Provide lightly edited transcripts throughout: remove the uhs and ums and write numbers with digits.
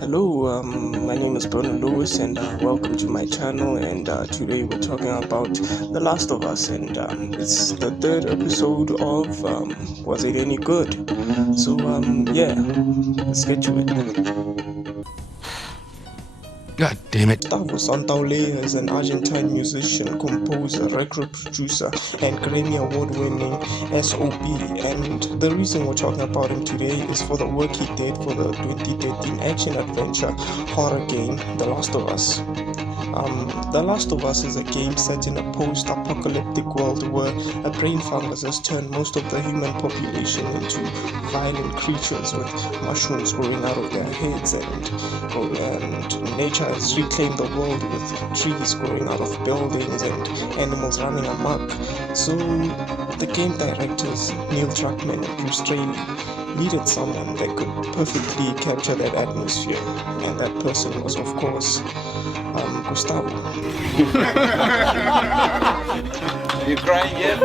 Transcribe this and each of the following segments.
Hello, my name is Nberno and welcome to my channel. And today we're talking about The Last of Us, and it's the third episode of Was It Any Good? So yeah, let's get to it. God damn it. Gustavo Santaolalla is an Argentine musician, composer, record producer, and Grammy Award-winning SOB. And the reason we're talking about him today is for the work he did for the 2013 action-adventure horror game, The Last of Us. The Last of Us is a game set in a post-apocalyptic world where a brain fungus has turned most of the human population into violent creatures with mushrooms growing out of their heads, and nature has reclaimed the world with trees growing out of buildings and animals running amok. So the game directors Neil Druckmann and Bruce Straley needed someone that could perfectly capture that atmosphere, and that person was, of course, Gustavo. You crying yet?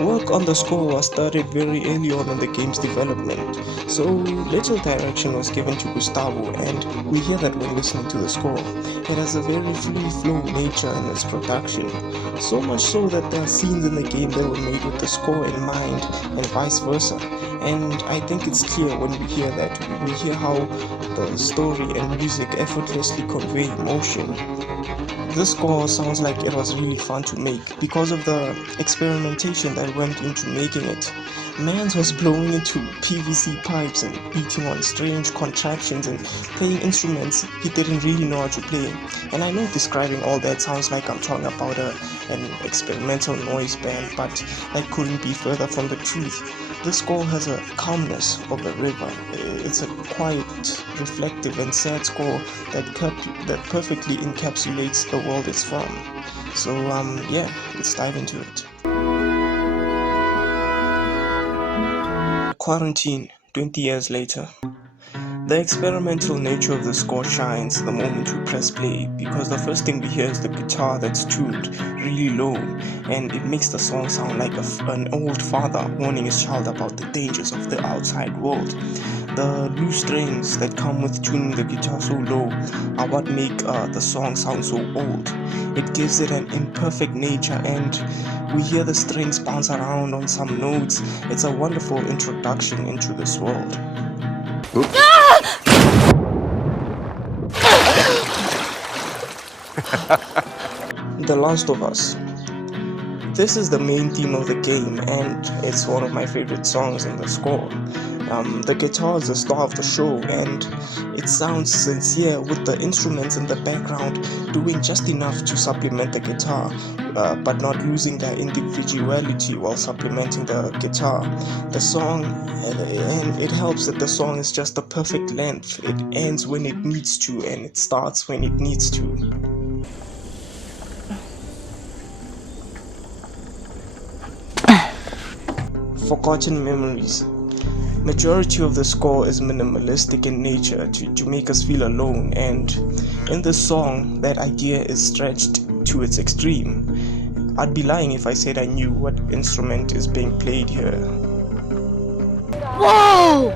Work on the score was started very early on in the game's development, so little direction was given to Gustavo, and we hear that when listening to the score. It has a very free-flow nature in its production, so much so that there are scenes in the game that were made with the score in mind, and vice versa. And I think it's clear when we hear that. We hear how the story and music effortlessly convey emotion. This score sounds like it was really fun to make because of the experimentation that went into making it. Mans was blowing into PVC pipes and beating on strange contraptions and playing instruments he didn't really know how to play. And I know describing all that sounds like I'm talking about an experimental noise band, but that couldn't be further from the truth. This score has a calmness of a river. It's a quiet, reflective and sad score that perfectly encapsulates the world it's from. So yeah, let's dive into it. Quarantine, 20 years later. The experimental nature of the score shines the moment we press play, because the first thing we hear is the guitar that's tuned really low, and it makes the song sound like an old father warning his child about the dangers of the outside world. The loose strings that come with tuning the guitar so low are what make the song sound so old. It gives it an imperfect nature, and we hear the strings bounce around on some notes. It's a wonderful introduction into this world. The Last of Us. This is the main theme of the game, and it's one of my favorite songs in the score. The guitar is the star of the show, and it sounds sincere with the instruments in the background doing just enough to supplement the guitar, but not losing their individuality while supplementing the guitar. The song, and it helps that the song is just the perfect length. It ends when it needs to, and it starts when it needs to. Forgotten memories. Majority of the score is minimalistic in nature to make us feel alone, and in this song that idea is stretched to its extreme. I'd be lying if I said I knew what instrument is being played here. Whoa!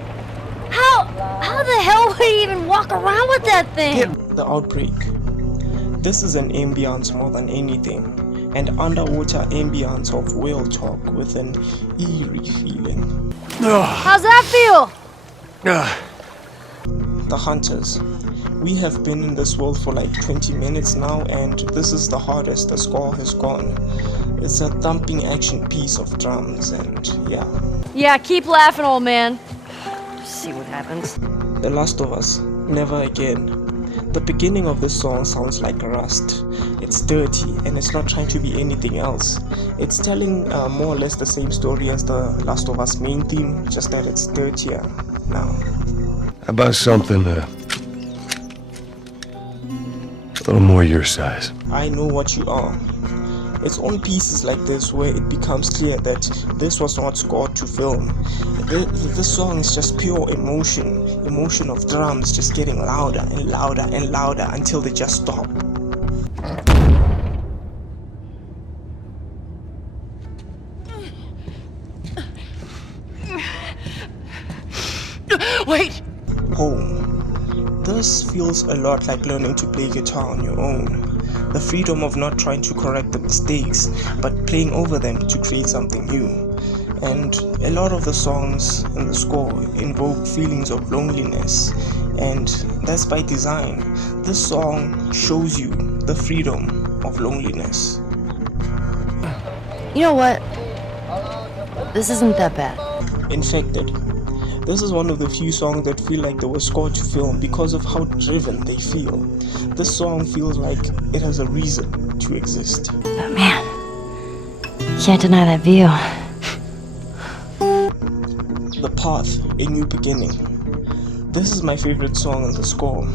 How the hell would he even walk around with that thing? The Outbreak. This is an ambience more than anything. And underwater ambience of whale talk with an eerie feeling. How's that feel? The Hunters. We have been in this world for like 20 minutes now, and this is the hardest the score has gone. It's a thumping action piece of drums, and yeah. Yeah, keep laughing, old man. Just see what happens. The Last of Us. Never Again. The beginning of this song sounds like Rust. It's dirty, and it's not trying to be anything else. It's telling more or less the same story as the Last of Us main theme, just that it's dirtier now. How about something a little more your size? I Know What You Are. It's on pieces like this where it becomes clear that this was not scored to film. This song is just pure emotion of drums just getting louder and louder and louder until they just stop. Wait! Home. This feels a lot like learning to play guitar on your own. The freedom of not trying to correct the mistakes, but playing over them to create something new. And a lot of the songs in the score invoke feelings of loneliness, and that's by design. This song shows you the freedom of loneliness. You know what? This isn't that bad. Infected. This is one of the few songs that feel like they were scored to film because of how driven they feel. This song feels like it has a reason to exist. But man, can't deny that view. The Path, A New Beginning. This is my favorite song in the score.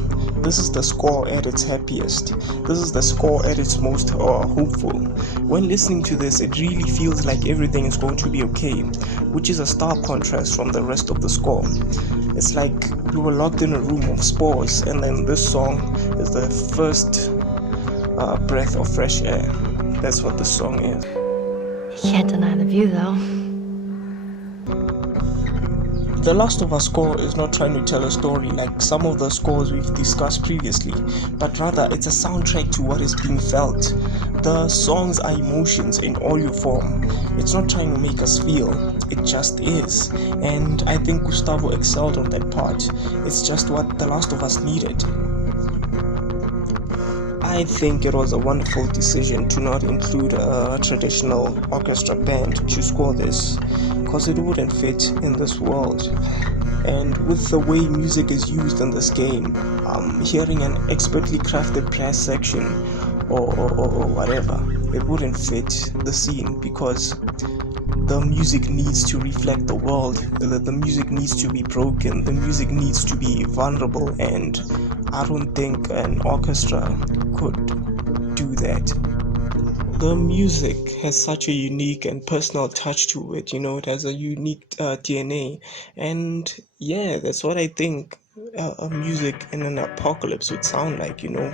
This is the score at its happiest. This is the score at its most hopeful. When listening to this, it really feels like everything is going to be okay, which is a stark contrast from the rest of the score. It's like we were locked in a room of spores, and then this song is the first breath of fresh air. That's what this song is. You can't deny the view though. The Last of Us score is not trying to tell a story like some of the scores we've discussed previously, but rather it's a soundtrack to what is being felt. The songs are emotions in audio form. It's not trying to make us feel, it just is. And I think Gustavo excelled on that part. It's just what The Last of Us needed. I think it was a wonderful decision to not include a traditional orchestra band to score this, because it wouldn't fit in this world. And with the way music is used in this game, hearing an expertly crafted brass section or whatever, it wouldn't fit the scene, because the music needs to reflect the world. The music needs to be broken, the music needs to be vulnerable, and I don't think an orchestra could do that. The music has such a unique and personal touch to it, it has a unique DNA, and yeah, that's what I think a music in an apocalypse would sound like. You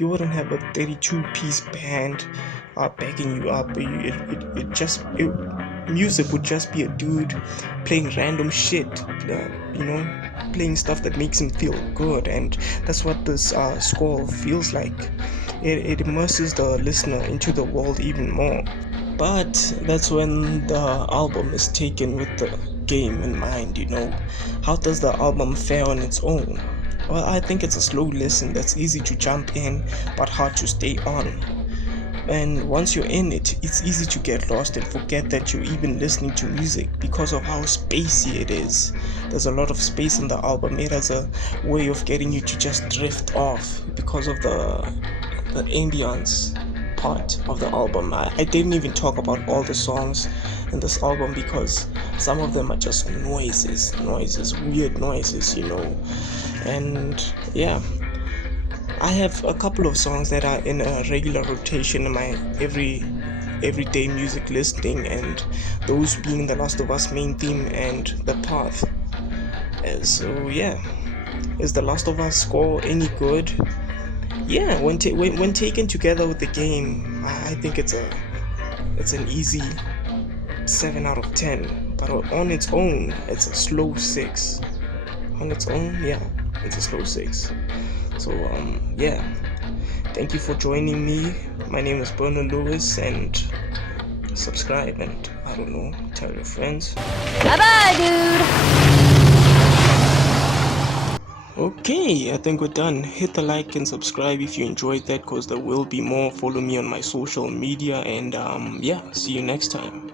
wouldn't have a 32-piece band backing you up. Music would just be a dude playing random shit, playing stuff that makes him feel good, and that's what this score feels like. It immerses the listener into the world even more. But that's when the album is taken with the game in mind. How does the album fare on its own? Well, I think it's a slow listen that's easy to jump in but hard to stay on. And once you're in it, it's easy to get lost and forget that you're even listening to music because of how spacey it is. There's a lot of space in the album. It has a way of getting you to just drift off because of the ambience part of the album. I didn't even talk about all the songs in this album because some of them are just noises, weird noises, and yeah. I have a couple of songs that are in a regular rotation in my everyday music listening, and those being The Last of Us main theme and The Path. So yeah, is The Last of Us score any good? Yeah, when taken together with the game, I think it's an easy 7 out of 10. But on its own, it's a slow 6. On its own, yeah, it's a slow 6. So yeah, thank you for joining me. My name is Nberno Lewis, and subscribe, and I don't know, tell your friends. Bye bye, dude. Okay, I think we're done. Hit the like and subscribe if you enjoyed that, because there will be more. Follow me on my social media, and yeah, see you next time.